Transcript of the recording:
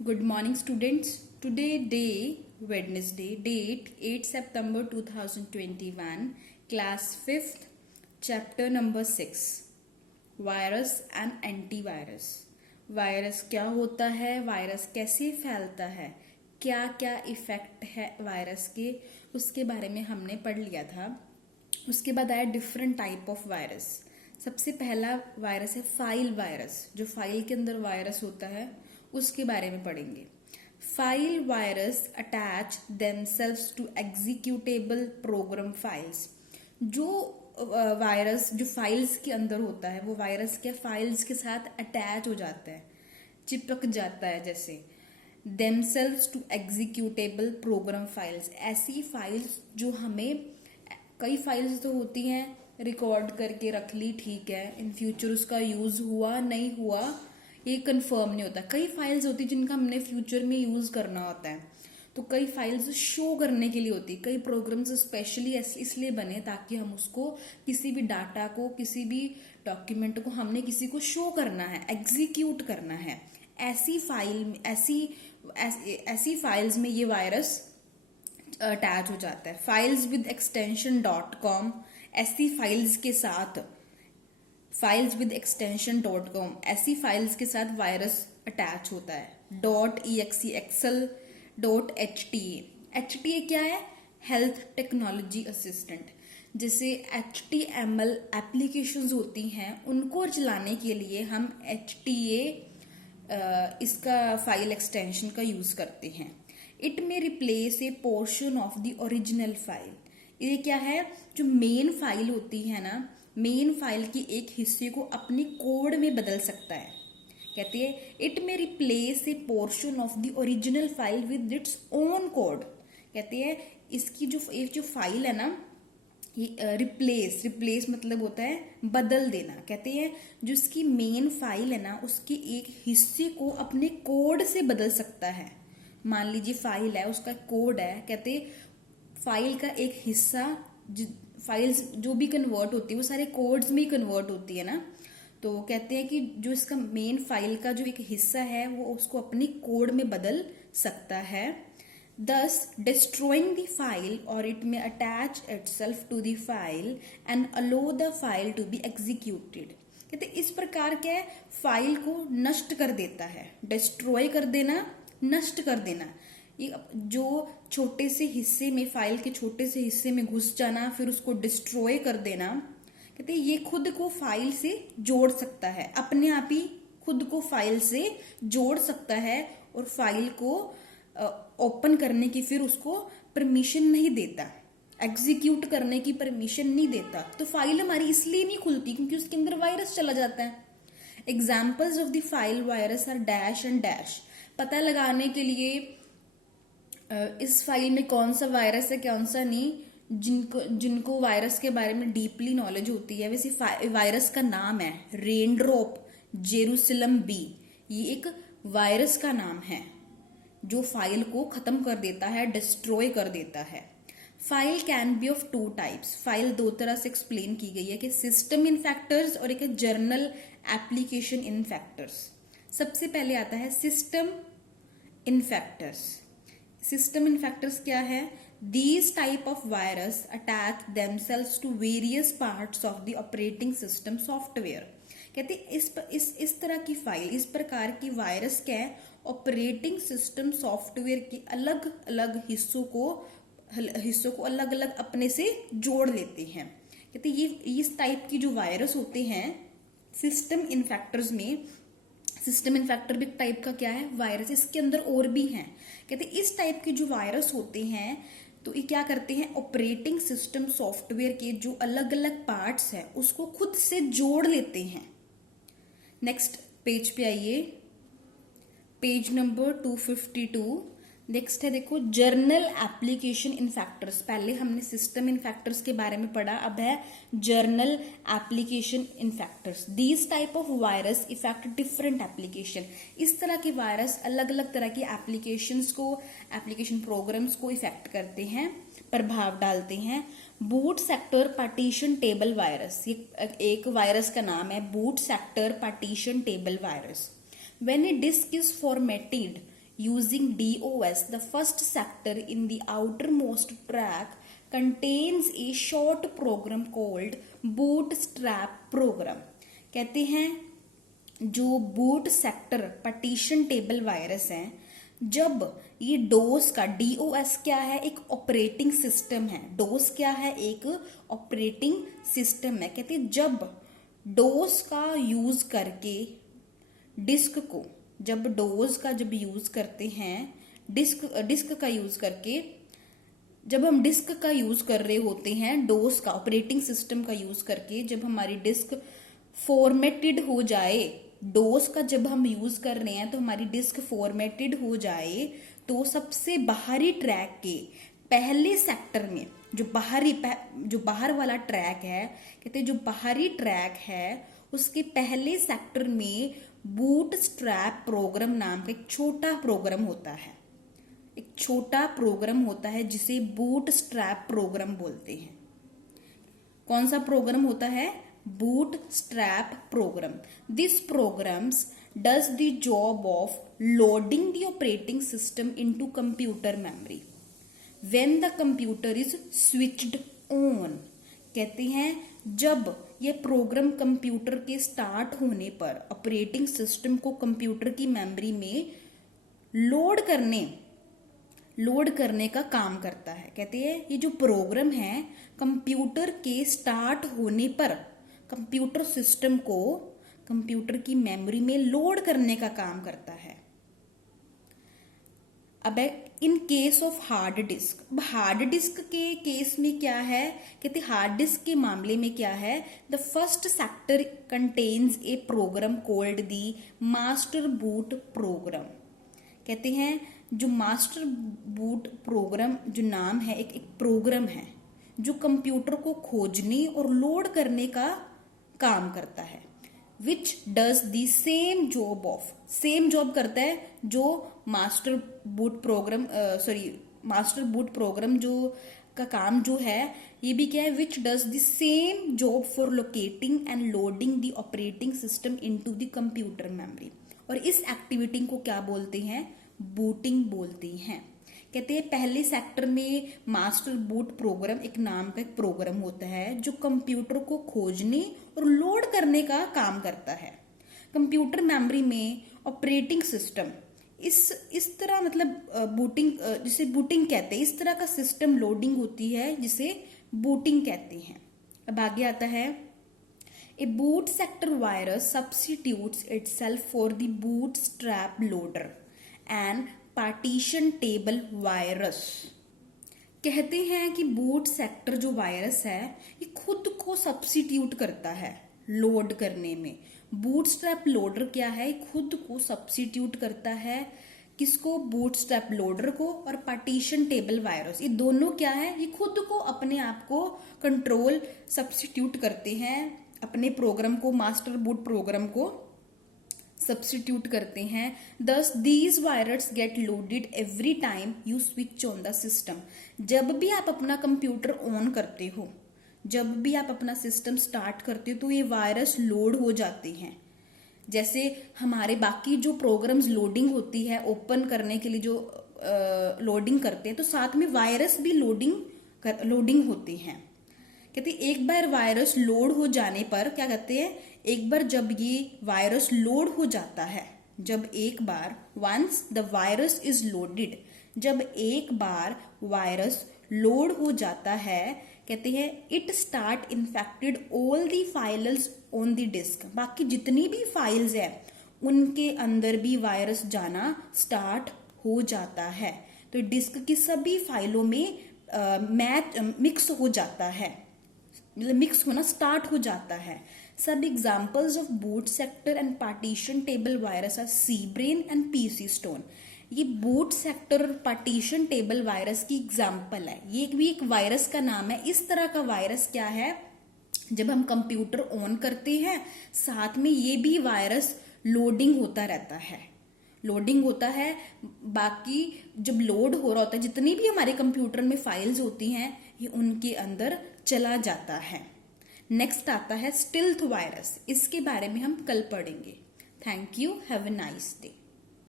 Good morning, students. Today, Wednesday, date 8 September 2021, class 5th, chapter number 6, virus and antivirus. Virus क्या होता है, virus कैसे फैलता है, क्या क्या इफेक्ट है वायरस के, उसके बारे में हमने पढ़ लिया था। उसके बाद आया डिफरेंट टाइप ऑफ वायरस। सबसे पहला वायरस है फाइल वायरस, जो फाइल के अंदर वायरस होता है उसके बारे में पढ़ेंगे। File virus attach themselves to executable program files. जो वायरस जो फाइल्स के अंदर होता है वो वायरस के फाइल्स के साथ अटैच हो जाता है, चिपक जाता है। जैसे themselves to executable program files, ऐसी फाइल्स जो हमें, कई फाइल्स तो होती हैं रिकॉर्ड करके रख ली, ठीक है, इन फ्यूचर उसका यूज हुआ नहीं हुआ ये कंफर्म नहीं होता। कई फाइल्स होती है जिनका हमने फ्यूचर में यूज करना होता है, तो कई फाइल्स शो करने के लिए होती है। कई प्रोग्राम्स स्पेशली इसलिए बने ताकि हम उसको, किसी भी डाटा को, किसी भी डॉक्यूमेंट को हमने किसी को शो करना है, एग्जीक्यूट करना है। ऐसी फाइल्स में ये वायरस अटैच हो जाता है। फाइल्स विद एक्सटेंशन .com, ऐसी फाइल्स के साथ, फाइल्स विद एक्सटेंशन .com, ऐसी फाइल्स के साथ वायरस अटैच होता है। .exe, एक्सेल, .hta क्या है? Health technology assistant. जैसे HTML एप्लीकेशंस होती हैं, उनको चलाने के लिए हम HTA इसका फाइल एक्सटेंशन का यूज करते हैं। इट में replace A portion of the original file. ये क्या है? जो मेन फाइल होती है ना, मेन फाइल की एक हिस्से को अपनी कोड में बदल सकता है। कहते हैं इट में replace A portion of the original file with its own code. कहते हैं इसकी जो फाइल है ना, ये रिप्लेस मतलब होता है बदल देना। कहते हैं जो इसकी मेन फाइल है ना, उसके एक हिस्से को अपने कोड से बदल सकता है। मान लीजिए फाइल है, उसका कोड है, कहते फाइल का एक हिस्सा, फाइल्स जो भी कन्वर्ट होती है वो सारे कोड्स में ही कन्वर्ट होती है ना, तो कहते हैं कि जो इसका मेन फाइल का जो एक हिस्सा है वो उसको अपनी कोड में बदल सकता है। Thus, destroying the file or it may attach itself to the file and allow the file to be executed. कहते इस प्रकार क्या है, फाइल को नष्ट कर देता है। डिस्ट्रॉय कर देना, नष्ट कर देना। ये जो छोटे से हिस्से में, फाइल के छोटे से हिस्से में घुस जाना, फिर उसको डिस्ट्रॉय कर देना। कहते ये खुद को फाइल से जोड़ सकता है, अपने आप ही खुद को फाइल से जोड़ सकता है और फाइल को ओपन करने की फिर उसको परमिशन नहीं देता, एग्जीक्यूट करने की परमिशन नहीं देता। तो फाइल हमारी इसलिए नहीं खुलती क्योंकि उसके अंदर वायरस चला जाता है। Examples of the file virus are dash and dash. पता लगाने के लिए इस फाइल में कौन सा वायरस है कौन सा नहीं, जिनको वायरस के बारे में डीपली नॉलेज होती है, वैसे वायरस का नाम है रेनड्रॉप जेरूसलम बी। ये एक वायरस का नाम है जो फाइल को खत्म कर देता है, डिस्ट्रॉय कर देता है। File can be of two types. File दो तरह से एक्सप्लेन की गई है कि सिस्टम इन्फेक्टर्स और एक जर्नल एप्लीकेशन इन्फेक्टर्स। सबसे पहले आता है सिस्टम इन्फेक्टर्स। सिस्टम इन्फेक्टर्स क्या है? These type of virus attach themselves to various parts of the operating system software. कहते इस तरह की फाइल, इस प्रकार की वायरस क्या है, ऑपरेटिंग सिस्टम सॉफ्टवेयर के अलग अलग हिस्सों को अलग अलग अपने से जोड़ लेते हैं। कहते ये इस टाइप की जो वायरस होते हैं सिस्टम इन्फेक्टर्स में, सिस्टम इन्फेक्टर भी टाइप का क्या है, वायरस। इसके अंदर और भी हैं। कहते इस टाइप के जो वायरस होते हैं तो ये क्या करते हैं, ऑपरेटिंग सिस्टम सॉफ्टवेयर के जो अलग अलग पार्ट्स हैं उसको खुद से जोड़ लेते हैं। नेक्स्ट पेज पे आइए, पेज नंबर 252। नेक्स्ट है देखो जर्नल एप्लीकेशन इन्फेक्टर्स। पहले हमने सिस्टम इन्फेक्टर्स के बारे में पढ़ा, अब है general application infectors. These type of virus effect different application. इस तरह के वायरस अलग अलग तरह की एप्लीकेशंस को, एप्लीकेशन प्रोग्राम्स को इफेक्ट करते हैं, प्रभाव डालते हैं। Boot sector partition table virus, ये एक वायरस का नाम है boot sector partition table virus. When a disk is formatted using DOS, the first sector in the outermost track contains a short program called bootstrap program। कहते हैं जो boot sector partition table virus है, जब ये डोस का, DOS क्या है, एक ऑपरेटिंग सिस्टम है। डोस क्या है, एक ऑपरेटिंग सिस्टम है। कहते हैं जब डोस का यूज करके डिस्क को, जब डोस का जब यूज करते हैं, डिस्क का यूज करके, जब हम डिस्क का यूज कर रहे होते हैं, डोस का ऑपरेटिंग सिस्टम का यूज करके, जब हमारी डिस्क फॉर्मेटेड हो जाए, डोस का जब हम यूज कर रहे हैं तो हमारी डिस्क फॉर्मेटेड हो जाए, तो सबसे बाहरी ट्रैक के पहले सेक्टर में जो बाहर वाला ट्रैक है, कहते हैं जो बाहरी ट्रैक है उसके पहले सेक्टर में बूटस्ट्रैप प्रोग्राम नाम का एक छोटा प्रोग्राम होता है। एक छोटा प्रोग्राम होता है जिसे बूटस्ट्रैप प्रोग्राम बोलते हैं। कौन सा प्रोग्राम होता है? bootstrap program. This programs does the job of loading the operating system into computer memory when the computer is switched on। कहते हैं जब ये प्रोग्राम कंप्यूटर के स्टार्ट होने पर ऑपरेटिंग सिस्टम को कंप्यूटर की मेमोरी में लोड करने का काम करता है। कहते हैं ये जो प्रोग्राम है कंप्यूटर के स्टार्ट होने पर कंप्यूटर सिस्टम को कंप्यूटर की मेमोरी में लोड करने का काम करता है। अब in case of hard disk, अब हार्ड डिस्क के केस में क्या है? कहते हार्ड डिस्क के मामले में क्या है? The first sector contains a program called the master boot program. कहते हैं जो मास्टर बूट प्रोग्राम जो नाम है, एक प्रोग्राम है जो कंप्यूटर को खोजने और लोड करने का काम करता है। Which does the same job करता है जो मास्टर बूट प्रोग्राम जो का काम जो है, ये भी क्या है? Which does the same job for locating and loading the operating system into the computer memory. और इस एक्टिविटी को क्या बोलते हैं? बूटिंग बोलते हैं। कहते हैं पहले सेक्टर में मास्टर बूट प्रोग्राम एक नाम का एक प्रोग्राम होता है जो कंप्यूटर को खोजने और लोड करने का काम करता है। कंप्यूटर मेमोरी में ऑपरेटिंग सिस्टम इस तरह मतलब बूटिंग, जिसे बूटिंग कहते हैं, इस तरह का सिस्टम लोडिंग होती है जिसे बूटिंग कहते हैं। अब आगे आता है a boot sector virus substitutes itself for the bootstrap loader and partition table virus. कहते हैं कि बूट सेक्टर जो वायरस है ये खुद को सब्स्टिट्यूट करता है लोड करने में। बूटस्ट्रैप लोडर क्या है? खुद को सब्स्टिट्यूट करता है किसको? बूटस्ट्रैप लोडर को। और पार्टीशन टेबल वायरस, ये दोनों क्या है? ये खुद को अपने आप को कंट्रोल सब्स्टिट्यूट करते हैं, अपने प्रोग्राम को, मास्टर बूट प्रोग्राम को सब्स्टिट्यूट करते हैं। Thus these viruses get loaded every time you switch on the system। जब भी आप अपना कंप्यूटर ऑन करते हो, जब भी आप अपना सिस्टम स्टार्ट करते हो तो ये वायरस लोड हो जाते हैं। जैसे हमारे बाकी जो प्रोग्राम्स लोडिंग होती है, ओपन करने के लिए जो लोडिंग करते हैं, तो साथ में वायरस भी लोडिंग होते हैं। कहते एक बार वायरस लोड हो जाने पर क्या कहते हैं? एक बार जब ये वायरस लोड हो जाता है, जब एक बार once the virus is loaded, जब एक बार वायरस लोड हो जाता है, कहते हैं it start infected all the files on the disk. बाकी जितनी भी फाइल्स है उनके अंदर भी वायरस जाना स्टार्ट हो जाता है। तो डिस्क की सभी फाइलों में मिक्स हो जाता है, मतलब मिक्स होना स्टार्ट हो जाता है। सब examples of boot sector and partition table virus are C Brain and PC stone. ये boot sector partition table virus की एग्जाम्पल है। ये भी एक वायरस का नाम है। इस तरह का वायरस क्या है? जब हम कंप्यूटर ऑन करते हैं साथ में ये भी वायरस लोडिंग होता रहता है, लोडिंग होता है। बाकी जब लोड हो रहा होता है, जितनी भी हमारे कंप्यूटर में फाइल्स होती हैं ये उनके अंदर चला जाता है। नेक्स्ट आता है स्टिल्थ वायरस। इसके बारे में हम कल पढ़ेंगे। Thank you, have a nice day.